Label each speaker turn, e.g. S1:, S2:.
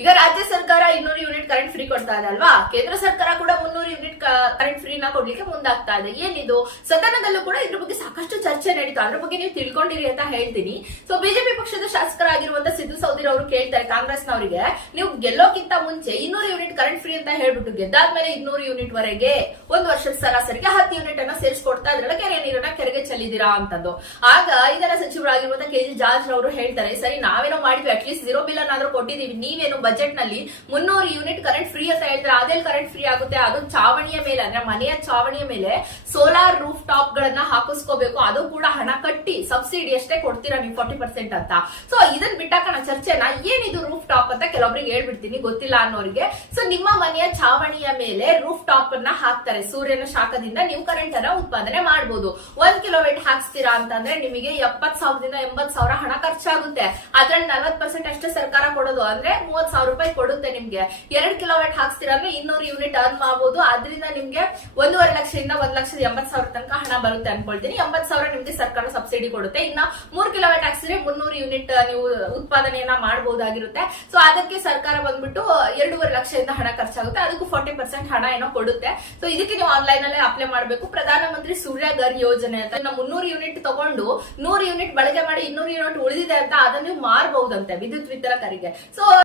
S1: ಈಗ ರಾಜ್ಯ ಸರ್ಕಾರ ಇನ್ನೂರು ಯೂನಿಟ್ ಕರೆಂಟ್ ಫ್ರೀ ಕೊಡ್ತಾ ಇದೆ ಅಲ್ವಾ? ಕೇಂದ್ರ ಸರ್ಕಾರ ಕೂಡ ಮುನ್ನೂರು ಯೂನಿಟ್ ಕರೆಂಟ್ ಫ್ರೀನ ಕೊಡ್ಲಿಕ್ಕೆ ಮುಂದಾಗ್ತಾ ಇದೆ. ಏನಿದು? ಸದನದಲ್ಲೂ ಕೂಡ ಇದ್ರ ಬಗ್ಗೆ ಸಾಕಷ್ಟು ಚರ್ಚೆ ನಡೀತು. ಅದ್ರ ಬಗ್ಗೆ ನೀವು ತಿಳ್ಕೊಂಡಿರಿ ಅಂತ ಹೇಳ್ತೀನಿ. ಸೊ ಬಿಜೆಪಿ ಪಕ್ಷದ ಶಾಸಕರಾಗಿರುವಂತ ಸಿದ್ದು ಸೌದಿರ ಅವರು ಕೇಳ್ತಾರೆ ಕಾಂಗ್ರೆಸ್ನವರಿಗೆ, ನೀವು ಗೆಲ್ಲೋಕ್ಕಿಂತ ಮುಂಚೆ ಇನ್ನೂರು ಯೂನಿಟ್ ಕರೆಂಟ್ ಫ್ರೀ ಅಂತ ಹೇಳ್ಬಿಟ್ಟು ಗೆದ್ದಾದ್ಮೇಲೆ ಇನ್ನೂರು ಯೂನಿಟ್ ವರೆಗೆ ಒಂದು ವರ್ಷದ ಸರಾಸರಿಗೆ ಹತ್ತು ಯೂನಿಟ್ ಅನ್ನ ಸೇರಿಸ್ಕೊಡ್ತಾ ಇದ್ರಲ್ಲ, ಕೆರೆ ನೀರನ್ನ ಕೆರೆಗೆ ಚೆಲ್ಲಿದಿರಾ ಅಂತದ್ದು ಆಗ ಇದರ ಸಚಿವರಾಗಿರುವಂತ ಕೆ ಜಿ ಜಾರ್ಜ್ ಅವರು ಹೇಳ್ತಾರೆ, ಸರಿ, ನಾವೇನೋ ಮಾಡಿದ್ವಿ ಅಟ್ಲೀಸ್ಟ್ ಜೀರೋ ಬಿಲ್ ಅನ್ನಾದ್ರೂ ಕೊಟ್ಟಿದೀವಿ ನೀವೇನು ಬಜೆಟ್ನಲ್ಲಿ ಮುನ್ನೂರು ಯೂನಿಟ್ ಕರೆಂಟ್ ಫ್ರೀ ಅಂತ ಹೇಳ್ತಾರೆ ಅದೇ ಕರೆಂಟ್ ಫ್ರೀ ಆಗುತ್ತೆ. ಅದು ಚಾವಣಿಯ ಮೇಲೆ, ಅಂದ್ರೆ ಮನೆಯ ಚಾವಣಿಯ ಮೇಲೆ ಸೋಲಾರ್ ರೂಫ್ ಟಾಪ್ ಗಳನ್ನ ಹಾಕಿಸ್ಕೋಬೇಕು. ಅದು ಕೂಡ ಹಣ ಕಟ್ಟಿ ಸಬ್ಸಿಡಿ ಅಷ್ಟೇ ಕೊಡ್ತೀರಾ ನೀವು ಫಾರ್ಟಿ ಪರ್ಸೆಂಟ್ ಅಂತ. ಸೊ ಇದನ್ನ ಬಿಟ್ಟಾಕಣ ಚರ್ಚೆನ ಏನಿದು ರೂಫ್ ಟಾಪ್ ಅಂತ ಕೆಲವೊಬ್ರಿಗೆ ಹೇಳ್ಬಿಡ್ತೀನಿ, ಗೊತ್ತಿಲ್ಲ ಅನ್ನೋರಿಗೆ. ಸೊ ನಿಮ್ಮ ಮನೆಯ ಚಾವಣಿಯ ಮೇಲೆ ರೂಫ್ ಟಾಪ್ ಅನ್ನ ಹಾಕ್ತಾರೆ. ಸೂರ್ಯನ ಶಾಖದಿಂದ ನೀವು ಕರೆಂಟ್ ಅನ್ನ ಉತ್ಪಾದನೆ ಮಾಡಬಹುದು ಒಂದ್ ಕಿಲೋಮೀಟರ್ ಹಾಕ್ಸ್ತೀರಾ ಅಂತಂದ್ರೆ ನಿಮಗೆ ಎಪ್ಪತ್ ಸಾವಿರದಿಂದ ಎಂಬತ್ ಸಾವಿರ ಹಣ ಖರ್ಚಾಗುತ್ತೆ. ಅದ್ರಲ್ಲಿ ನಲ್ವತ್ ಪರ್ಸೆಂಟ್ ಅಷ್ಟೇ ಸರ್ಕಾರ ಕೊಡೋದು. ಅಂದ್ರೆ ಮೂವತ್ ಸಾವಿರ ರೂಪಾಯಿ ಕೊಡುತ್ತೆ ನಿಮ್ಗೆ. ಎರಡ್ ಕಿಲೋಮೀಟರ್ ವ್ಯಾಟ್ ಇನ್ನೂರು ಯೂನಿಟ್ ಅರ್ನ್ ಮಾಡಬಹುದು ಅದರಿಂದ ನಿಮ್ಗೆ ಒಂದೂವರೆ ಲಕ್ಷದಿಂದ ಒಂದ್ ಲಕ್ಷದ ಎಂಬತ್ ಸಾವಿರ ತನಕ ಹಣ ಬರುತ್ತೆ ಅನ್ಕೊಳ್ತೀನಿ. ಎಂಬತ್ ಸಾವಿರ ನಿಮ್ಗೆ ಸರ್ಕಾರ ಸಬ್ಸಿಡಿ ಕೊಡುತ್ತೆ. ಇನ್ನ ಮೂರ್ ಕಿಲೋಮೀಟರ್ ಹಾಕ್ಸಿದ್ರೆ ಮುನ್ನೂರು ಯೂನಿಟ್ ನೀವು ಉತ್ಪಾದನೆಯನ್ನ ಮಾಡಬಹುದಾಗಿರುತ್ತೆ ಸೊ ಅದಕ್ಕೆ ಸರ್ಕಾರ ಬಂದ್ಬಿಟ್ಟು ಎರಡೂವರೆ ಲಕ್ಷದಿಂದ ಹಣ ಖರ್ಚಾಗುತ್ತೆ. ಅದಕ್ಕೂ ಫಾರ್ಟಿ ಪರ್ಸೆಂಟ್ ಹಣ ಏನೋ ಕೊಡುತ್ತೆ. ಸೊ ಇದಕ್ಕೆ ನೀವು ಆನ್ಲೈನ್ ಅಲ್ಲೇ ಅಪ್ಲೈ ಮಾಡಬೇಕು. ಪ್ರಧಾನಮಂತ್ರಿ ಸೂರ್ಯಘರ್ ಯೋಜನೆ ಅಂತ. ಮುನ್ನೂರು ಯೂನಿಟ್ ತಗೊಂಡು ನೂರು ಯೂನಿಟ್ ಬಳಕೆ ಮಾಡಿ ಇನ್ನೂರು ಯೂನಿಟ್ ಉಳಿದಿದೆ ಅಂತ ಅದನ್ನು ನೀವು ಮಾರಬಹುದಂತೆ ವಿದ್ಯುತ್ ವಿತರಕರಿಗೆ. ಸೊ